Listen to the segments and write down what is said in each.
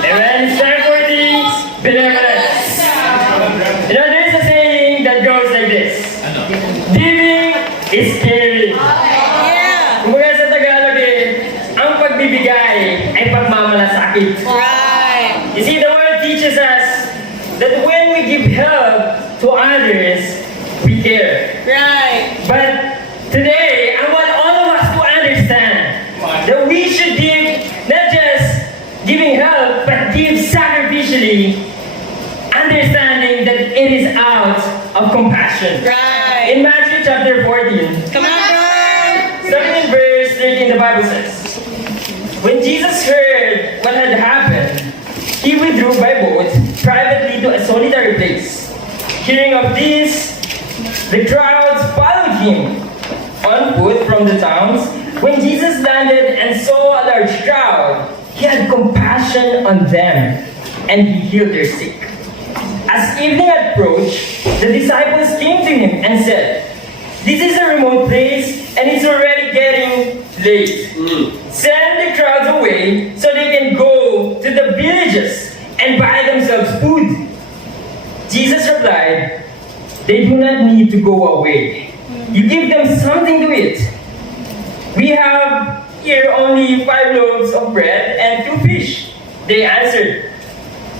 Amen. It's time for the benevolence. You know, there's a saying that goes like this. Giving is caring. Kumbaga sa Tagalog ang pagbibigay ay pagmamalasakit. Right. You see, the word teaches us that when we give help to others, we care. Right. But today, I want all of us to understand that we should give, not just giving help, but give sacrificially, understanding that it is out of compassion. Right. In Matthew chapter 14, Come on, bro. starting in verse 13, the Bible says, when Jesus heard what had happened, he withdrew by boat privately to a solitary place. Hearing of this, the crowds followed him on foot from the towns. When Jesus landed and saw a large crowd, he had compassion on them and he healed their sick. As evening approached, the disciples came to him and said, "This is a remote place and it's already getting late. Send the crowds away so they can go to the villages and buy themselves food." Jesus replied, "They do not need to go away. You give them something to eat." "We have here only 5 loaves of bread and 2 fish," they answered.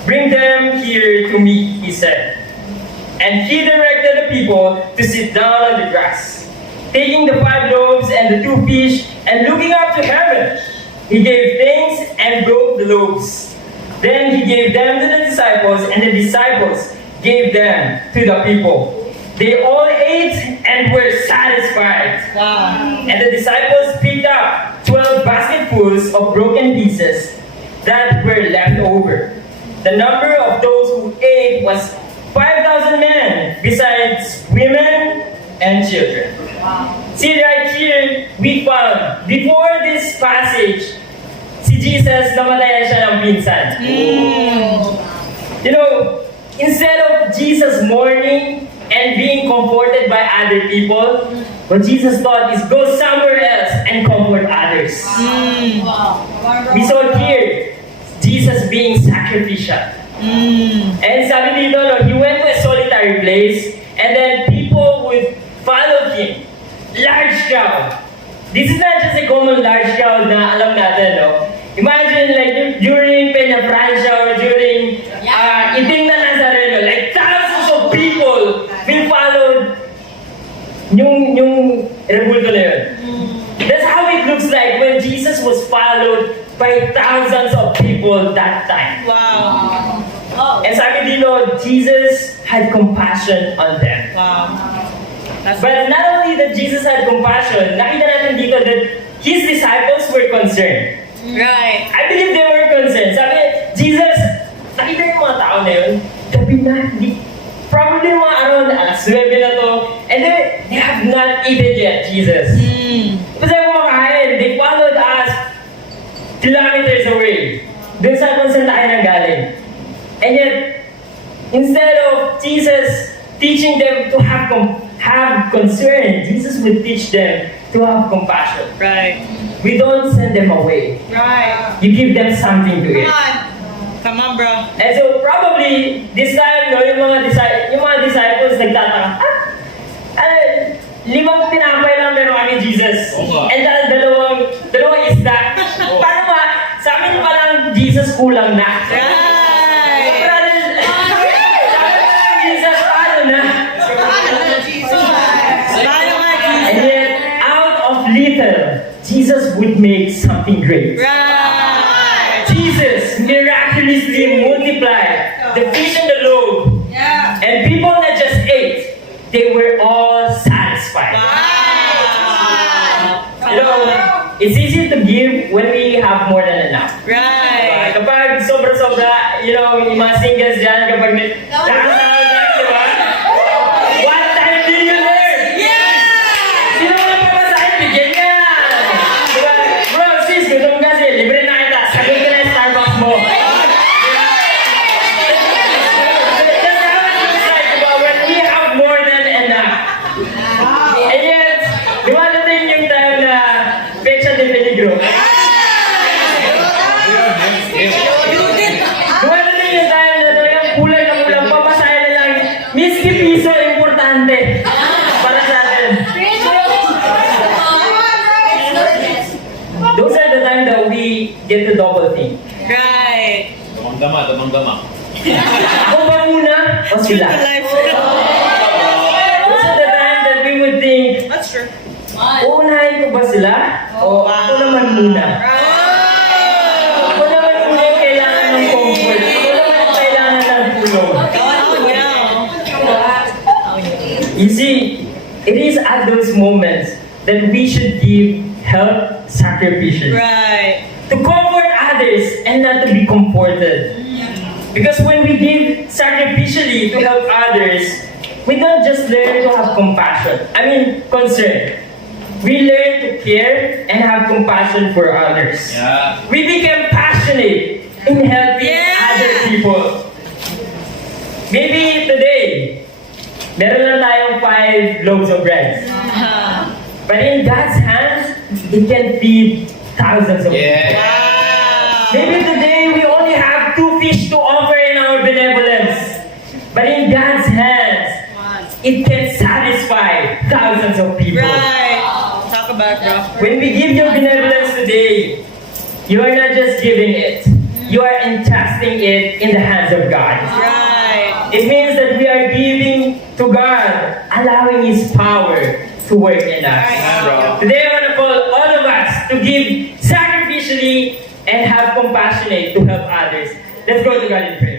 "Bring them here to me," he said. And he directed the people to sit down on the grass. Taking the 5 loaves and the 2 fish, and looking up to heaven, he gave thanks and broke the loaves. Then he gave them to the disciples, and the disciples gave them to the people. They all ate and were satisfied. Wow. And the disciples picked up 12 basketfuls of broken pieces that were left over. The number of those who ate was 5,000 men, besides women and children. See right here, we found, before this passage, si Jesus namatayan siya ng pinsan. You know, instead of Jesus mourning and being comforted by other people, what Jesus thought is go somewhere else and comfort others. We saw here, Jesus being sacrificial. And sabi dito, no, he went to a solitary place and then people would follow him. Large crowd. This is not just a common large crowd na alam natin, no? Imagine like during Peña Francia or during Iting na Nazareno, like thousands of people will follow yung rebulto na yun. That's how it looks like when Jesus was followed by thousands of people that time. Wow. And sabi dito, Jesus had compassion on them. Wow. But not only that Jesus had compassion, nakita natin dito that his disciples were concerned. Right. I believe they were concerned. Sabi, Jesus, nakita yung mga tao na yun, gabi na, probably mga around alas 9 na to, and they have not eaten yet, Jesus. Kasi kumakain, they followed us kilometers away. Doon sa kung saan tayo nanggaling. And yet, instead of Jesus teaching them to have concern, Jesus would teach them to have compassion. Right. We don't send them away. Right. You give them something to eat. Come on, bro. And so probably this time, no, yung mga disciples nagtataka, 5 tinapay lang meron kami, Jesus. And dalawang isda. Paano ba? Sa amin pa lang, Jesus kulang na. Right. Jesus, paano na? And yet, out of little, Jesus would make something great. Right. Jesus miraculously multiplied the fish and the loaf. Yeah. And people that just ate, they were all satisfied. Wow. You know, it's easy to give when we have more than enough. Right. Kapag sobra-sobra, you know, yung mga singles dyan, kapag nakasahod na, di ba? One-time millionaire! Yeah. Sino mo na papasahin? Bigyan niya! Di ba? Bro, sis, gusto mo kasi, libre na kita. Sagot ka na yung Starbucks mo. That's how it looks like, di ba? When we have more than enough. And yet, di ba natin yung time na pecha de peligro? You did. get to double think. Right. Damang-dama. Ako ba muna o sila? True to life. Most of the time that we would think, That's true. uunahin ko ba sila? O ako naman muna? Ako naman muna yung kailangan ng comfort. Ako naman yung kailangan ng tulong. You see, it is at those moments that we should give help sacrificially. Right. To comfort others and not to be comforted. Because when we give sacrificially to help others, we don't just learn to have compassion. Concern. We learn to care and have compassion for others. Yeah. We become passionate in helping other people. Maybe today, meron lang tayong 5 loaves of bread. But in God's hands, it can feed thousands of people. Wow. Maybe today we only have 2 fish to offer in our benevolence. But in God's hands, it can satisfy thousands of people. Right. Talk about it, bro. When we give your benevolence today, you are not just giving it. You are entrusting it in the hands of God. Right. It means that we are giving to God, allowing His power to work in us. Bro. Today I want to call all of us to give sacrificially and have compassionate to help others. Let's go to God in prayer.